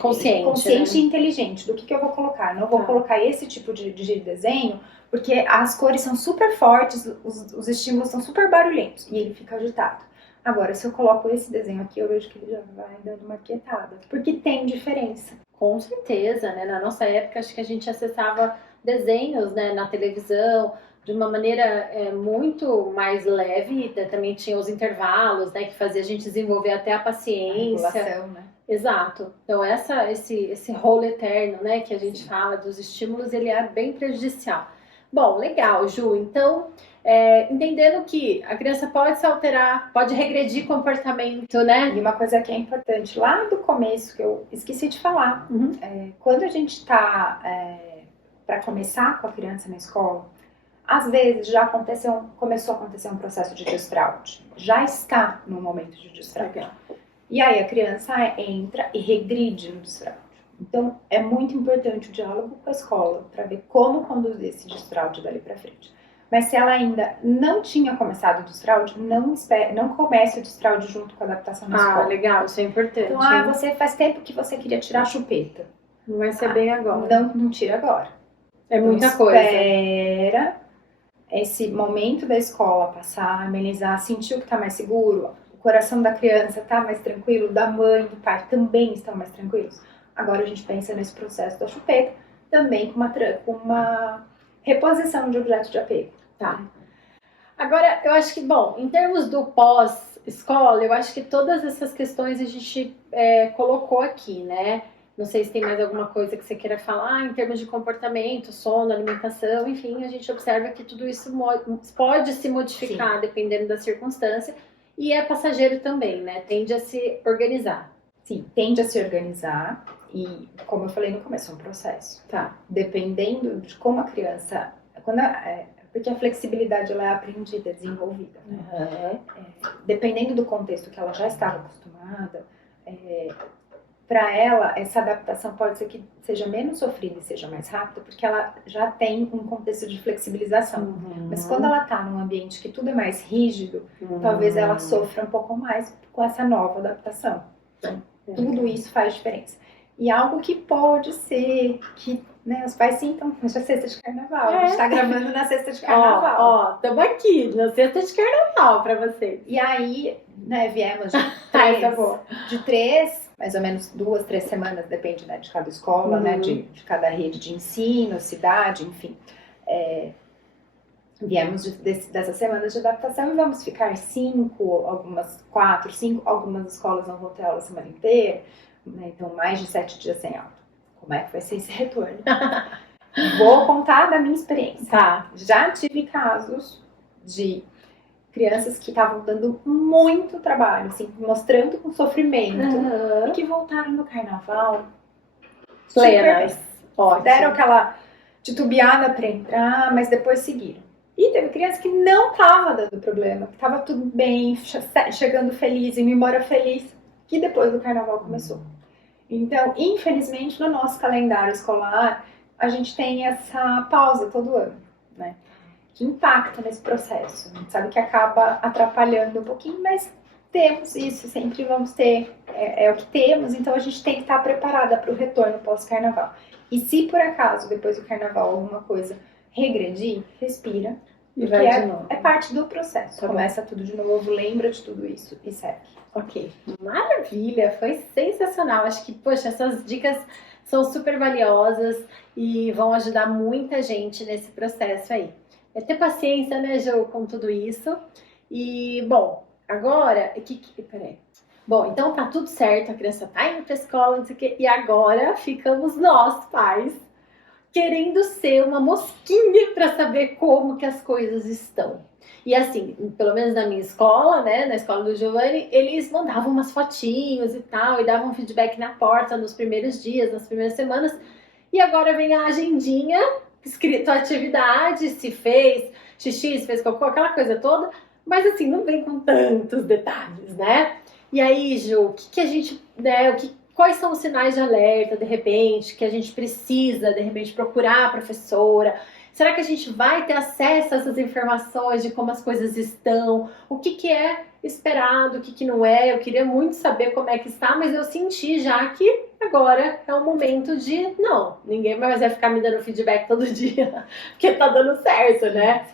consciente né? E inteligente do que eu vou colocar. Não vou colocar esse tipo de desenho, porque as cores são super fortes, os estímulos são super barulhentos e ele fica agitado. Agora, se eu coloco esse desenho aqui, eu vejo que ele já vai dando uma quietada, porque tem diferença. Com certeza, né? Na nossa época, acho que a gente acessava desenhos, né, na televisão de uma maneira muito mais leve, também tinha os intervalos, né, que fazia a gente desenvolver até a paciência. A regulação, né? Exato. Então, esse rolo eterno, né, que a gente fala dos estímulos, ele é bem prejudicial. Bom, legal, Ju. Então, entendendo que a criança pode se alterar, pode regredir comportamento, né? E uma coisa que é importante, lá do começo, que eu esqueci de falar, quando a gente está para começar com a criança na escola, às vezes já começou a acontecer um processo de desfraude. Já está no momento de desfraude. E aí a criança entra e regride no desfraude. Então, é muito importante o diálogo com a escola para ver como conduzir esse desfraude dali para frente. Mas se ela ainda não tinha começado o desfraude, não comece o desfraude junto com a adaptação na escola. Legal, isso é importante. Então, você faz tempo que você queria tirar a chupeta. Não vai ser bem agora. Não tira agora. É muita coisa. Espera esse momento da escola passar, amenizar, sentir que está mais seguro, o coração da criança está mais tranquilo, da mãe, do pai também estão mais tranquilos. Agora a gente pensa nesse processo da chupeta, também com uma reposição de objeto de apego. Tá. Agora, eu acho que, bom, em termos do pós-escola, eu acho que todas essas questões a gente colocou aqui, né? Não sei se tem mais alguma coisa que você queira falar em termos de comportamento, sono, alimentação, enfim, a gente observa que tudo isso pode se modificar dependendo da circunstância e é passageiro também, né? Tende a se organizar. Sim, tende a se organizar e, como eu falei no começo, é um processo. Dependendo de como a criança... porque a flexibilidade ela é aprendida, é desenvolvida. Né? Dependendo do contexto que ela já estava acostumada... para ela, essa adaptação pode ser que seja menos sofrida e seja mais rápida, porque ela já tem um contexto de flexibilização. Mas quando ela está num ambiente que tudo é mais rígido, talvez ela sofra um pouco mais com essa nova adaptação. Então, tudo isso faz diferença. E algo que pode ser que os pais sintam, hoje é sexta de carnaval, a gente está gravando na sexta de carnaval. Estamos aqui na sexta de carnaval para vocês. E aí, viemos de 3, mais ou menos 2, 3 semanas, depende de cada escola, de cada rede de ensino, cidade, enfim. Viemos dessas semanas de adaptação e vamos ficar 5, algumas 4, 5, algumas escolas não vão ter aula a semana inteira, né? Então mais de 7 dias sem aula. Como é que vai ser esse retorno? Vou contar da minha experiência. Já tive casos de crianças que estavam dando muito trabalho, assim, mostrando com sofrimento, e que voltaram no carnaval plenas. Deram aquela titubeada para entrar, mas depois seguiram. E teve criança que não tava dando problema, que tava tudo bem, chegando feliz, indo embora feliz, que depois do carnaval começou. Então, infelizmente, no nosso calendário escolar, a gente tem essa pausa todo ano, né? Que impacta nesse processo. A gente sabe que acaba atrapalhando um pouquinho, mas temos isso, sempre vamos ter, é o que temos, então a gente tem que estar preparada para o retorno pós-carnaval. E se por acaso, depois do carnaval, alguma coisa regredir, respira, E porque vai de novo. é parte do processo. Tá bom. Começa tudo de novo, lembra de tudo isso e segue. Ok, maravilha, foi sensacional. Acho que, poxa, essas dicas são super valiosas e vão ajudar muita gente nesse processo aí. É ter paciência, né, Jo, com tudo isso. E, bom, agora, peraí. Bom, então tá tudo certo, a criança tá indo pra escola, não sei o quê, e agora ficamos nós, pais, querendo ser uma mosquinha para saber como que as coisas estão. E assim, pelo menos na minha escola, né, na escola do Giovanni, eles mandavam umas fotinhos e tal, e davam feedback na porta nos primeiros dias, nas primeiras semanas. E agora vem a agendinha, escrito a atividade, se fez xixi, se fez cocô, aquela coisa toda. Mas assim, não vem com tantos detalhes, né? E aí, Ju, o que a gente, né, quais são os sinais de alerta, de repente, que a gente precisa, de repente, procurar a professora? Será que a gente vai ter acesso a essas informações de como as coisas estão? O que é esperado, o que não é? Eu queria muito saber como é que está, mas eu senti já que agora é o momento de... Não, ninguém mais vai ficar me dando feedback todo dia, porque tá dando certo, né?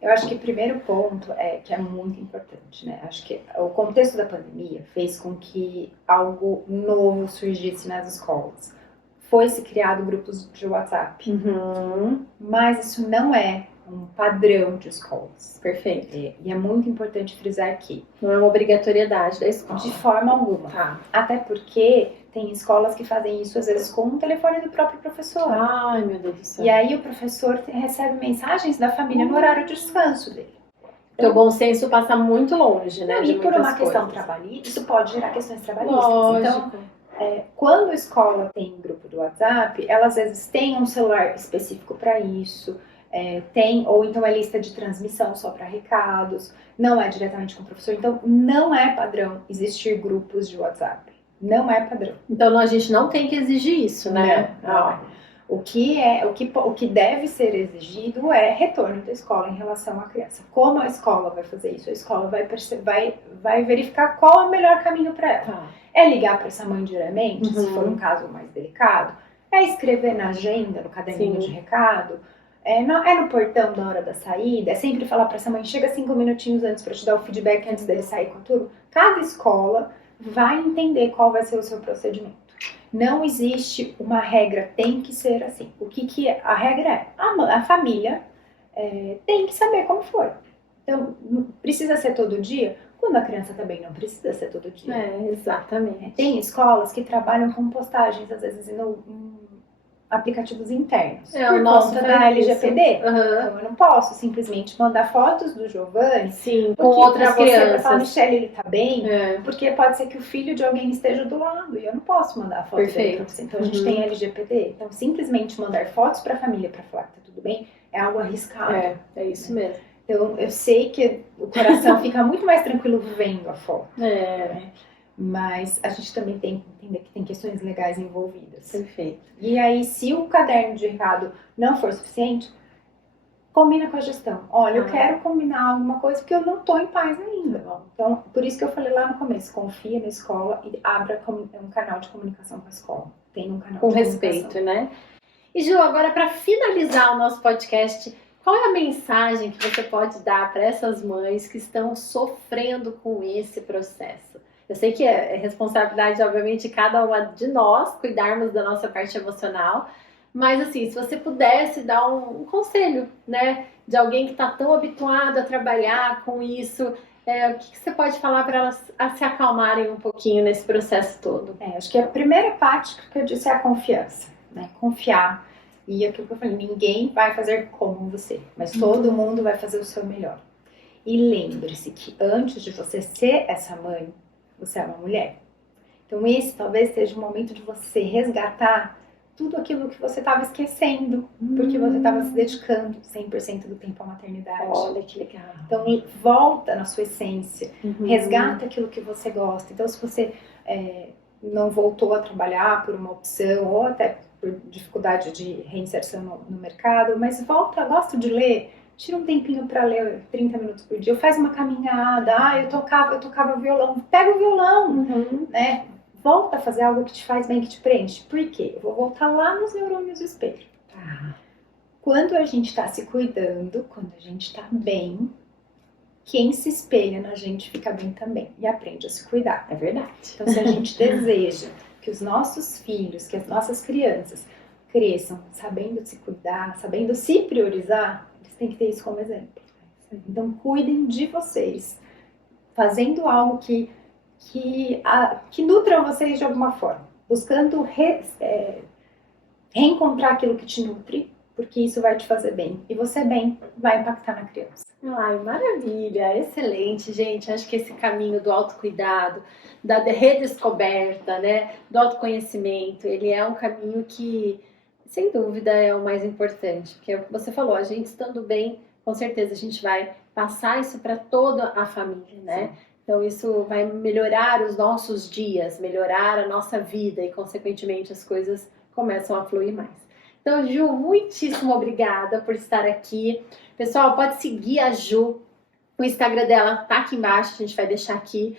Eu acho que o primeiro ponto que é muito importante, né? Acho que o contexto da pandemia fez com que algo novo surgisse nas escolas. Foi-se criado grupos de WhatsApp, mas isso não é um padrão de escolas. Perfeito. E é muito importante frisar aqui. Não é uma obrigatoriedade da escola. De forma alguma. Tá. Até porque tem escolas que fazem isso, às vezes, com o telefone do próprio professor. Ai, meu Deus do céu. E aí o professor recebe mensagens da família no horário de descanso dele. Então, o bom senso passa muito longe, né? E por uma questão coisas. trabalhista, isso pode gerar questões trabalhistas. Lógico. Então, quando a escola tem grupo do WhatsApp, ela às vezes tem um celular específico para isso, ou então é lista de transmissão só para recados, não é diretamente com o professor. Então, não é padrão existir grupos de WhatsApp. Não é padrão. Então, a gente não tem que exigir isso, né? Não. O que deve ser exigido é retorno da escola em relação à criança. Como a escola vai fazer isso? A escola vai verificar qual é o melhor caminho para ela. Tá. É ligar para essa mãe diretamente, se for um caso mais delicado. É escrever na agenda, no caderninho de recado. É no portão da hora da saída. É sempre falar para essa mãe, chega 5 minutinhos antes para te dar o feedback antes dele sair com tudo. Cada escola vai entender qual vai ser o seu procedimento. Não existe uma regra, tem que ser assim. O que a regra é? A família tem que saber como foi. Então, precisa ser todo dia? Quando a criança também não precisa ser todo dia. Exatamente. Tem escolas que trabalham com postagens, às vezes, em aplicativos internos. Por conta da LGPD. Então, eu não posso simplesmente mandar fotos do Giovanni. Sim, com outras crianças. Falar, Michelle, ele tá bem? Porque pode ser que o filho de alguém esteja do lado e eu não posso mandar a foto dele pra você. Então, a gente tem LGPD. Então, simplesmente mandar fotos pra família pra falar que tá tudo bem é algo arriscado. É isso mesmo. Então, eu sei que o coração fica muito mais tranquilo vendo a foto. Né? Mas a gente também tem que entender que tem questões legais envolvidas. Perfeito. E aí, se o caderno de recado não for suficiente, combina com a gestão. Olha, eu quero combinar alguma coisa porque eu não estou em paz ainda. Então, por isso que eu falei lá no começo, confia na escola e abra um canal de comunicação com a escola. Tem um canal com de respeito, né? E Ju, agora para finalizar o nosso podcast, qual é a mensagem que você pode dar para essas mães que estão sofrendo com esse processo? Eu sei que é responsabilidade, obviamente, de cada uma de nós cuidarmos da nossa parte emocional, mas assim, se você pudesse dar um conselho, né, de alguém que está tão habituado a trabalhar com isso, o que você pode falar para elas se acalmarem um pouquinho nesse processo todo? Acho que a primeira parte que eu disse é a confiança, né? Confiar. E aquilo que eu falei, ninguém vai fazer como você, mas todo mundo vai fazer o seu melhor. E lembre-se que antes de você ser essa mãe, você é uma mulher. Então esse talvez seja o momento de você resgatar tudo aquilo que você estava esquecendo, porque você estava se dedicando 100% do tempo à maternidade. Olha que legal. Então, volta na sua essência, resgata aquilo que você gosta. Então, se você não voltou a trabalhar por uma opção, ou até por dificuldade de reinserção no mercado, mas volta, gosto de ler, tira um tempinho para ler 30 minutos por dia, faz uma caminhada, eu tocava violão, pega o violão, né? Volta a fazer algo que te faz bem, que te preenche. Por quê? Eu vou voltar lá nos neurônios do espelho. Quando a gente está se cuidando, quando a gente está bem, quem se espelha na gente fica bem também e aprende a se cuidar. É verdade. Então, se a gente deseja que os nossos filhos, que as nossas crianças cresçam sabendo se cuidar, sabendo se priorizar, eles têm que ter isso como exemplo. Então, cuidem de vocês, fazendo algo que nutram vocês de alguma forma, buscando reencontrar aquilo que te nutre, porque isso vai te fazer bem. E você bem vai impactar na criança. Ai, maravilha, excelente, gente. Acho que esse caminho do autocuidado, da redescoberta, né, do autoconhecimento, ele é um caminho que, sem dúvida, é o mais importante. Porque você falou, a gente estando bem, com certeza a gente vai passar isso para toda a família, né? Sim. Então isso vai melhorar os nossos dias, melhorar a nossa vida e, consequentemente, as coisas começam a fluir mais. Então, Ju, muitíssimo obrigada por estar aqui. Pessoal, pode seguir a Ju. O Instagram dela tá aqui embaixo, a gente vai deixar aqui.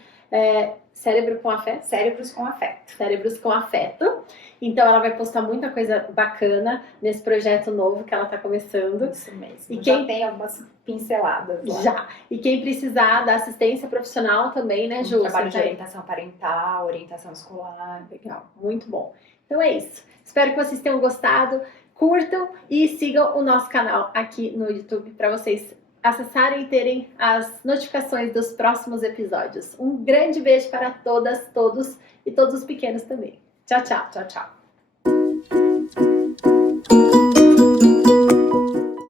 Cérebro com Afeto? Cérebros com Afeto. Cérebros com Afeto. Então, ela vai postar muita coisa bacana nesse projeto novo que ela tá começando. Isso mesmo. E já tem algumas pinceladas lá. Já. E quem precisar da assistência profissional também, né, Ju? Trabalho de orientação parental, orientação escolar. Legal, muito bom. Então é isso. Espero que vocês tenham gostado. Curtam e sigam o nosso canal aqui no YouTube para vocês acessarem e terem as notificações dos próximos episódios. Um grande beijo para todas, todos e todos os pequenos também. Tchau, tchau. Tchau, tchau.